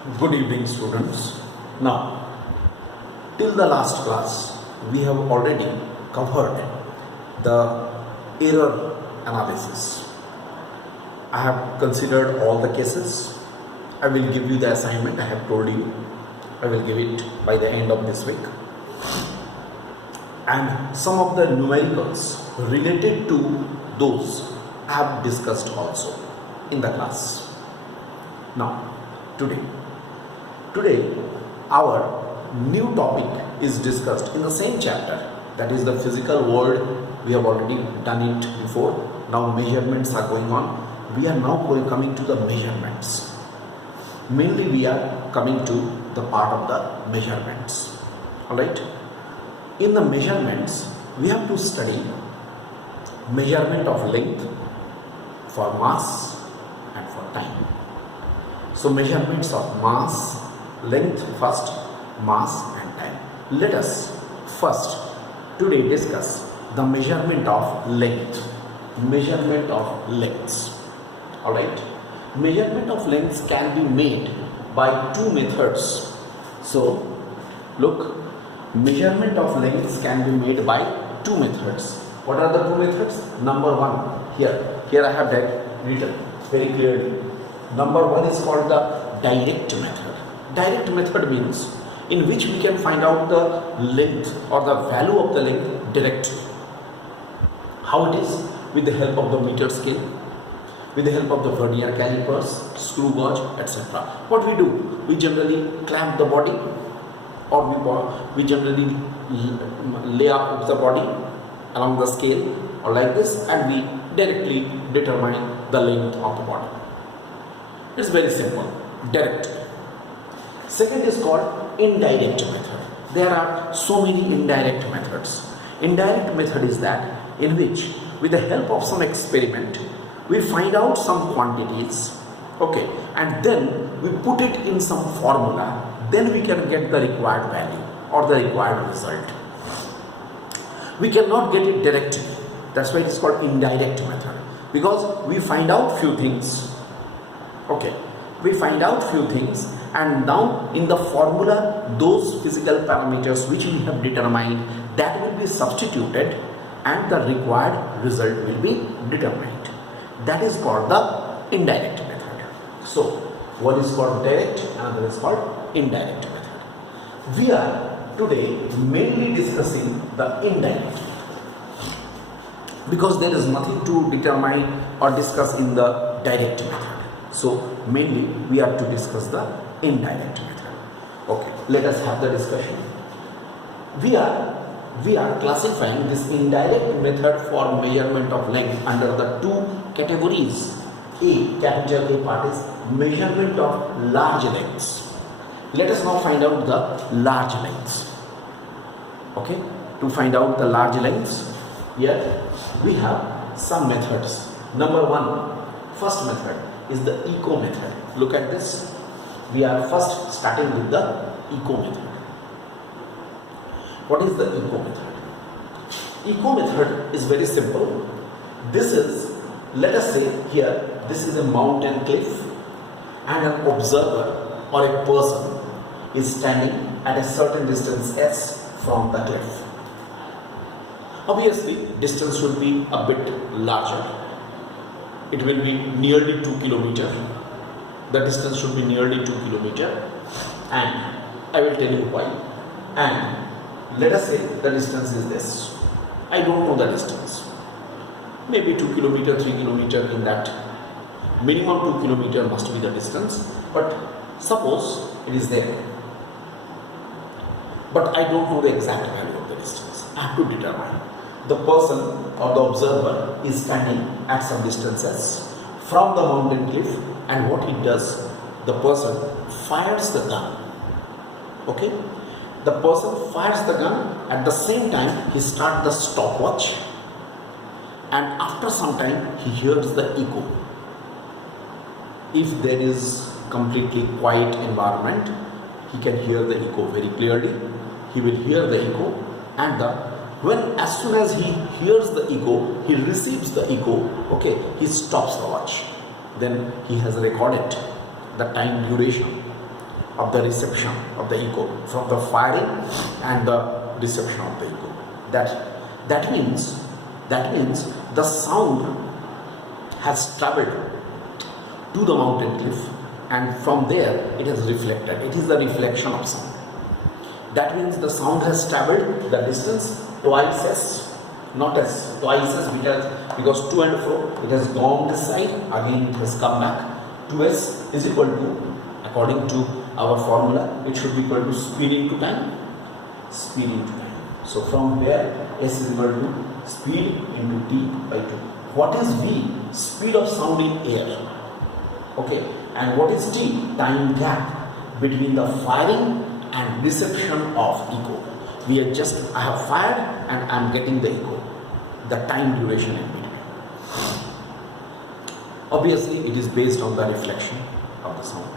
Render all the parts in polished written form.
Good evening, students. Now, till the last class, we have already covered the error analysis. I have considered all the cases. I will give you the assignment I have told you. I will give it by the end of this week. And some of the numericals related to those I have discussed also in the class. Now, Today, our new topic is discussed in the same chapter, that is the physical world. We have already done it before. Now measurements are going on. We are now coming to the measurements. Mainly we are coming to the part of the measurements. Alright. In the measurements, we have to study measurement of length for mass and for time. So measurements of mass, length first, mass and time. Let us first today discuss the measurement of length. Measurement of lengths. Alright. Measurement of lengths can be made by two methods. So look, measurement of lengths can be made by two methods. What are the two methods? Number one, here I have written very clearly. Number one is called the direct method. Direct method means in which we can find out the length or the value of the length directly. How it is? With the help of the meter scale, with the help of the vernier calipers, screw gauge, etc. What we do? We generally clamp the body, or we generally lay up the body along the scale or like this, and we directly determine the length of the body. It's very simple, direct. Second is called indirect method. There are so many indirect methods. Indirect method is that in which, with the help of some experiment, we find out some quantities, okay, and then we put it in some formula. Then we can get the required value or the required result. We cannot get it directly. That's why it is called indirect method, because we find out few things. Okay, we find out few things, and now in the formula those physical parameters which we have determined, that will be substituted and the required result will be determined. That is called the indirect method. So one is called direct, another is called indirect method. We are today mainly discussing the indirect method, because there is nothing to determine or discuss in the direct method. So mainly we are to discuss the indirect method. Okay, let us have the discussion. We are classifying this indirect method for measurement of length under the two categories. Capital A part is measurement of large lengths. Let us now find out the large lengths. Okay, to find out the large lengths, here we have some methods. Number one, first method is the echo method. Look at this. We are first starting with the echo method. What is the echo method? Echo method is very simple. This is, let us say here, this is a mountain cliff, and an observer or a person is standing at a certain distance s from the cliff. Obviously, distance should be a bit larger. It will be nearly 2 kilometers. The distance should be nearly 2 kilometers, and I will tell you why. And let us say the distance is this. I don't know the distance. Maybe 2 kilometers, 3 kilometers, in that. Minimum 2 kilometers must be the distance, but suppose it is there. But I don't know the exact value of the distance. I have to determine. The person or the observer is standing at some distances from the mountain cliff, and what he does, the person fires the gun. Okay, the person fires the gun, at the same time he starts the stopwatch, and after some time he hears the echo. If there is completely quiet environment, he can hear the echo very clearly. He will hear the echo, and as soon as he hears the echo, he receives the echo, okay, he stops the watch. Then he has recorded the time duration. of the reception of the echo, from the firing and the reception of the echo. That means the sound has traveled to the mountain cliff, and from there it is reflected. It is the reflection of sound. That means the sound has traveled the distance twice as, not as twice as, because to and fro it has gone this side, again it has come back. 2s is equal to, according to our formula, it should be equal to speed into time. Speed into time. So from here, s is equal to speed into t by 2. What is v? Speed of sound in air. Okay. And what is t? Time gap between the firing and reception of echo. I have fired and I am getting the echo. The time duration in between. Obviously, it is based on the reflection of the sound.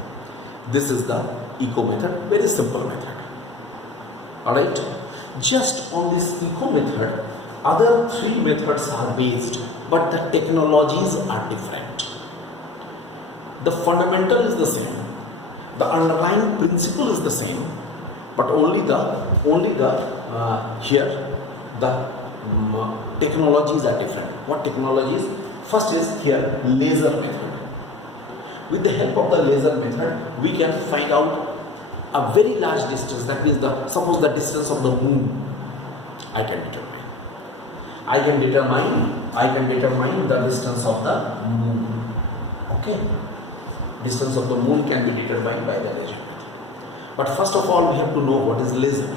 This is the echo method, very simple method. Alright, just on this echo method, other 3 methods are based, but the technologies are different. The fundamental is the same, the underlying principle is the same, but only the technologies are different. What technologies? First is here laser method. With the help of the laser method, we can find out a very large distance. That means suppose the distance of the moon. I can determine the distance of the moon. Okay. Distance of the moon can be determined by the laser method. But first of all, we have to know what is laser.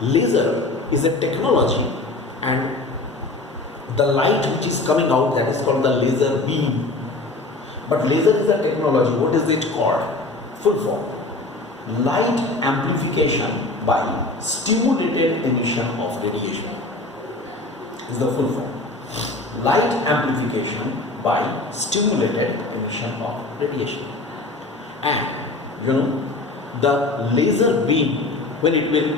Laser is a technology, and the light which is coming out, that is called the laser beam. But laser is a technology. What is it called? Full form: light amplification by stimulated emission of radiation. Is the full form. Light amplification by stimulated emission of radiation. And the laser beam, when it will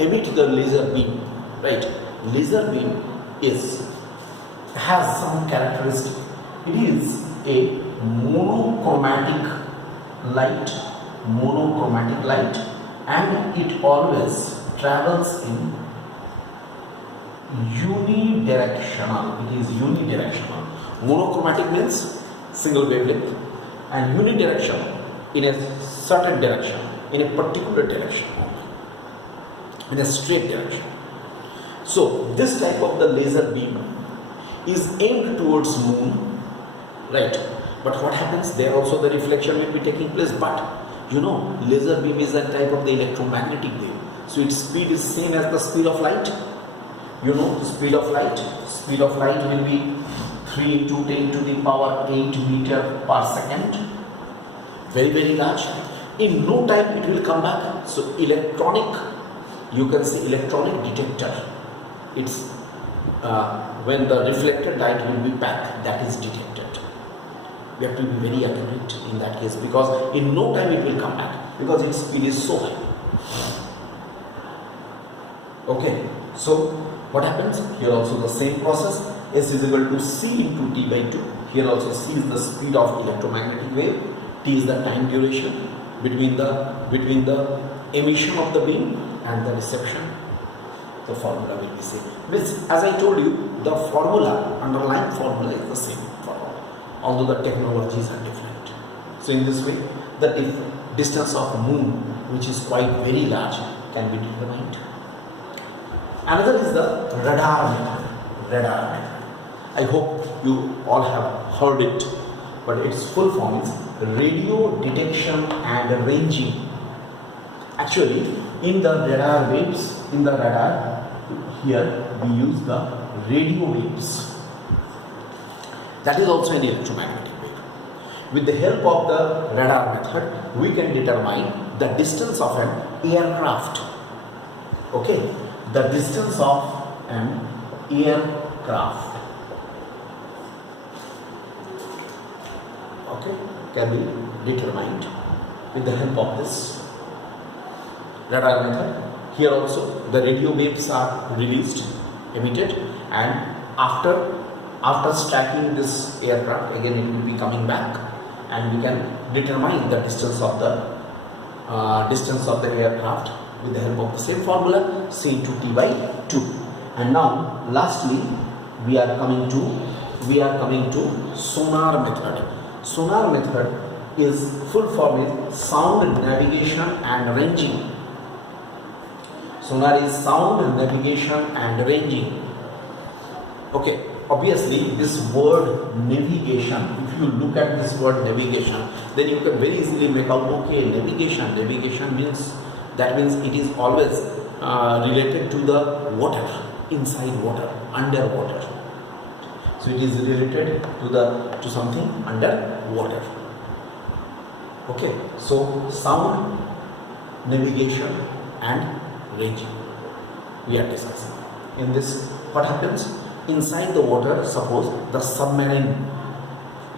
emit the laser beam, right? Laser beam has some characteristic. It is a monochromatic light, and it always travels in unidirectional. It is unidirectional. Monochromatic means single wavelength, and unidirectional in a certain direction, in a particular direction, in a straight direction. So this type of the laser beam is aimed towards moon, right? But what happens there? Also the reflection will be taking place. But laser beam is a type of the electromagnetic wave. So its speed is same as the speed of light. The speed of light. Speed of light will be 3 into 10 to the power 8 meter per second. Very, very large. In no time it will come back. So electronic, you can say electronic detector. It's when the reflected light will be back, that is detected. We have to be very accurate in that case, because in no time it will come back, because its speed is so high. Okay, so what happens? Here also the same process. S is equal to C into T by 2. Here also C is the speed of electromagnetic wave. T is the time duration between the emission of the beam and the reception. The formula will be same. Which, as I told you, the underlying formula is the same formula, although the technologies are different. So in this way, the distance of moon, which is quite very large, can be determined. Another is the radar method. I hope you all have heard it, but its full form is radio detection and ranging. Actually, in the radar waves, here we use the radio waves. That is also an electromagnetic wave. With the help of the radar method, we can determine the distance of an aircraft. Okay, the distance of an aircraft. Okay, can be determined with the help of this radar method. Here also the radio waves are emitted, and after striking this aircraft, again it will be coming back, and we can determine the distance of the distance of the aircraft with the help of the same formula, c into t by 2. And now lastly we are coming to sonar method. Sonar method is full form is sound navigation and ranging. Sonar is sound navigation and ranging. Okay, obviously this word navigation, if you look at this word navigation, then you can very easily make out, okay, navigation means, that means it is always related to the water, inside water, underwater. So it is related to something under water. Okay, so sound navigation and ranging we are discussing. In this, what happens inside the water? Suppose the submarine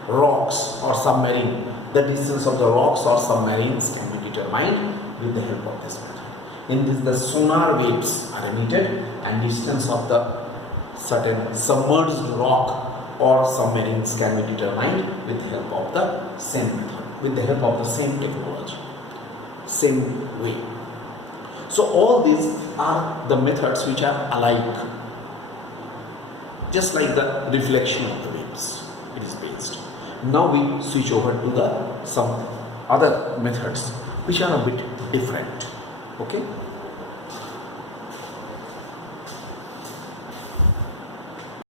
rocks or submarine, the distance of the rocks or submarines can be determined with the help of this method. In this, the sonar waves are emitted and distance of the certain submerged rock or submarines can be determined with the help of the same method, with the help of the same technology, same way. So all these are the methods which are alike, just like the reflection of the waves, it is based. Now we switch over to some other methods which are a bit different. Okay.